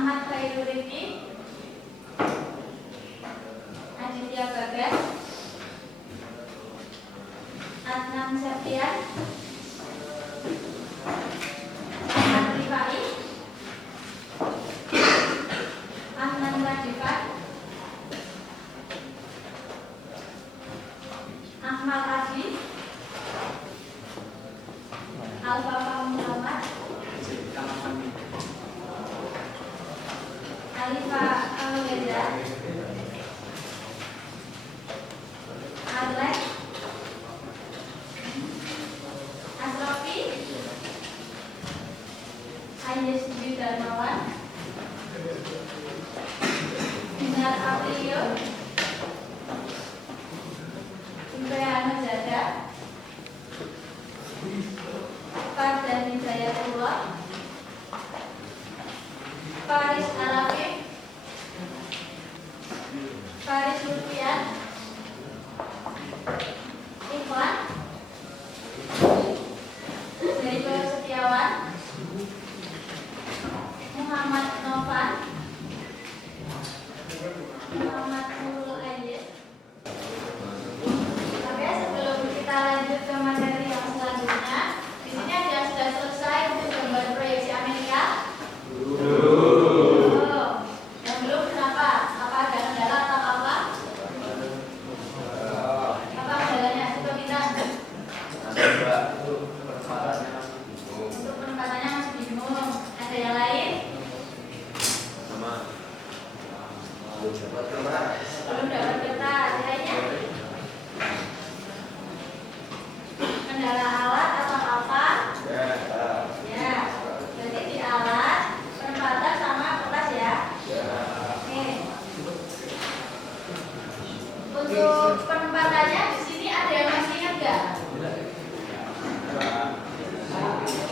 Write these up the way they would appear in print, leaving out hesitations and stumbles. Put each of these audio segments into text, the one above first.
Ahmad Khairulidin, Aditya Bagas, Adnan Septian, Ahmad Rifai, Ahmad Radifat, Ahmad Adi, Alfafa Muhammad, Alifa Alweda, Alex, Asrofi, Ayes Darmawan, Dinar Aprilio, Ibrahim Zada, Fardani Hidayatullah, Faris Arafif, Faris Lutfian, Ikhwan, Zaiko Setiawan, Muhammad Novan, Muhammad Nurul Aziz. Oke, sebelum kita lanjut ke materi yang selanjutnya, di sini ada yang sudah selesai untuk gambar proyeksi Amerika. Yang belum kenapa? Apa ada kendala atau apa? Apa kendalanya? Coba kita. Untuk penempatannya masih bingung. Ada yang lain? Belum dapat kertas. Lainnya? Kendala alat atau apa? Ya. Berarti di alat, penempatan sama kertas ya. Oke. Untuk penempatannya di sini ada yang masih ingat nggak?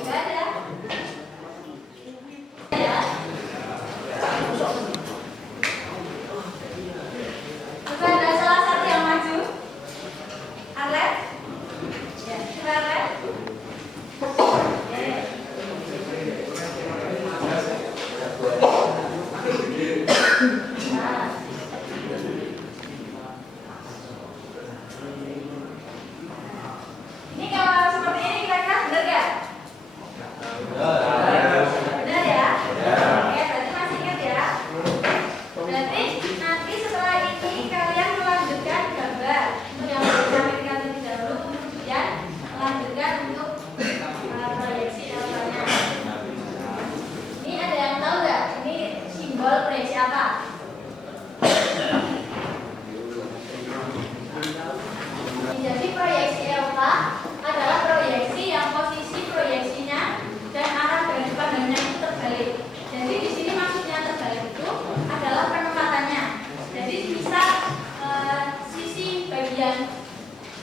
Nggak ada. Ya. Coba ada salah satu yang maju. Arlet? Ya, coba Arlet. Oke. Nah. Ini kalau seperti ini kira-kira benar nggak? Benar ya? Oke, berarti masih ingat ya? Berarti nanti setelah ini kalian melanjutkan gambar untuk yang Amerika terlebih dahulu, kemudian melanjutkan untuk proyeksi alfanya. Ini ada yang tahu nggak? Ini simbol proyeksi apa? Jadi proyeksi alfa adalah proyeksi yang posisi proyeksinya dan arah garis pandangnya itu terbalik. Jadi di sini maksudnya terbalik itu adalah penempatannya. Jadi misal sisi bagian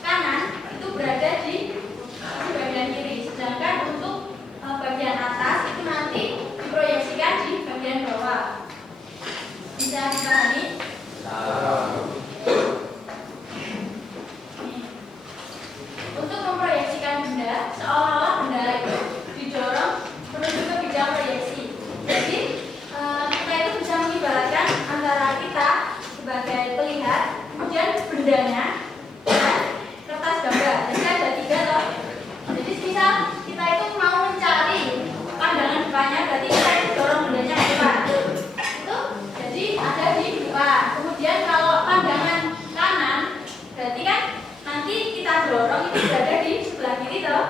kanan itu berada di sisi bagian kiri, sedangkan untuk bagian atas itu nanti diproyeksikan di bagian bawah. Bisa dipahami? Untuk memproyeksikan benda, seolah-olah benda itu didorong menuju ke bidang proyeksi. Jadi kita itu bisa mengibaratkan antara kita sebagai pelihat, kemudian bendanya dan kertas gambar. Jadi ada tiga loh. Jadi misal kita itu mau mencari pandangan depannya, berarti kita itu dorong bendanya ke depan. Itu jadi ada di depan. Kemudian kalau pandangan kanan, berarti kan nanti kita dorong itu berada di sebelah kiri toh.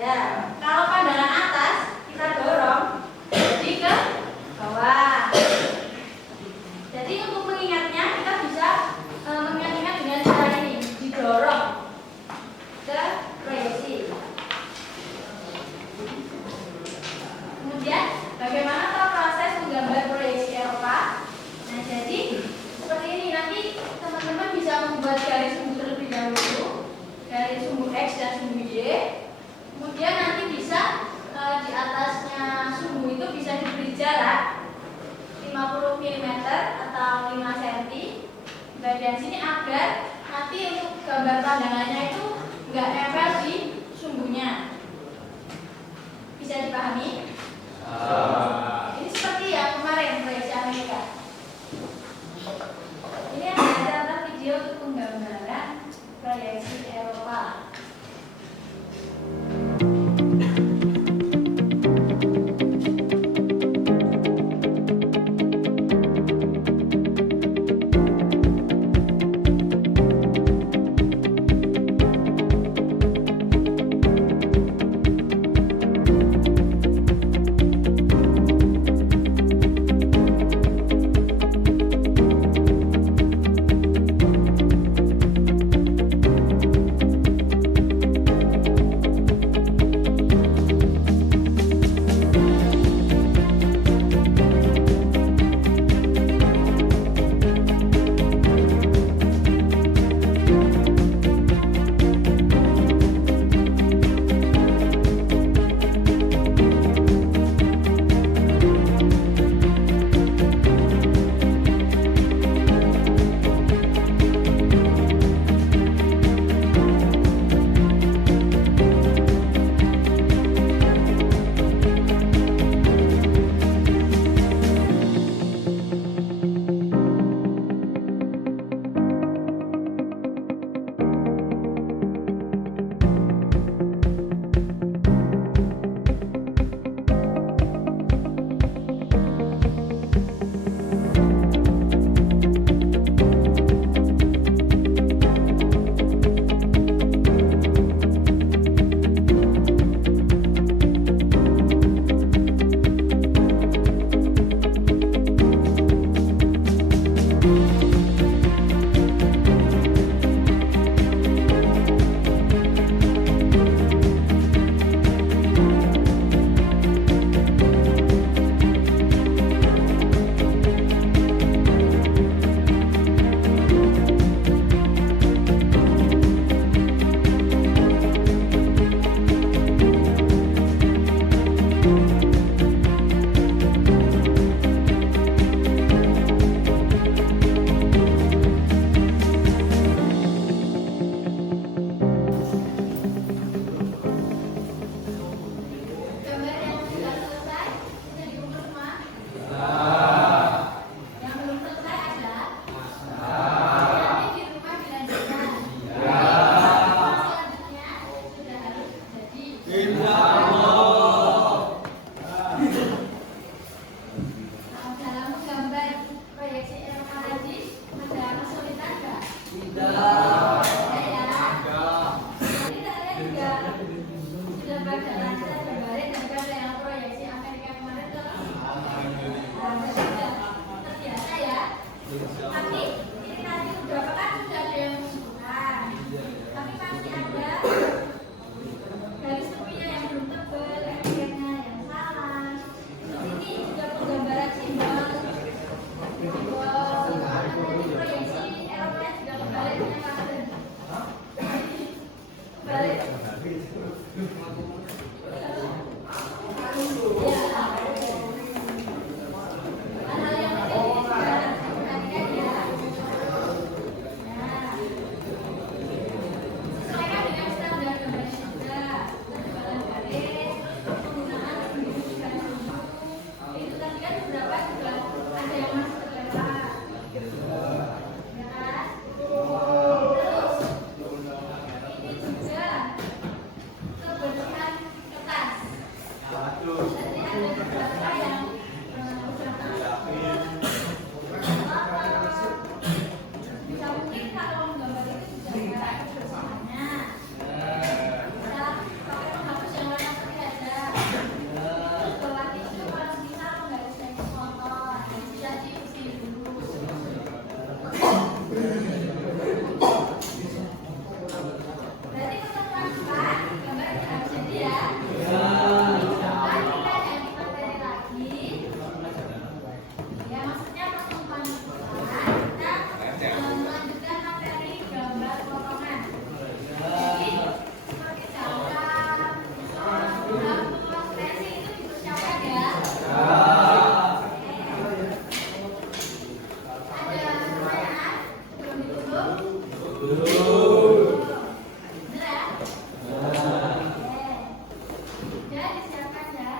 Ya, kalau pandangan atas kita dorong jadi ke bawah. Jadi untuk mengingatnya kita bisa mengingat-ingat dengan cara ini, didorong ke proyeksi. Kemudian bagaimana proses menggambar proyeksi alfa? Nah, jadi seperti ini, nanti teman-teman bisa membuat garis sumbu terlebih dahulu, garis sumbu X dan sumbu Y. Kemudian nanti bisa di atasnya sumbu itu bisa diberi jarak 50 mm atau 5 cm bagian sini, agar nanti untuk gambar pandangannya itu nggak nempel di sumbunya. Bisa dipahami? Ini seperti yang Bunda disiapkan ya.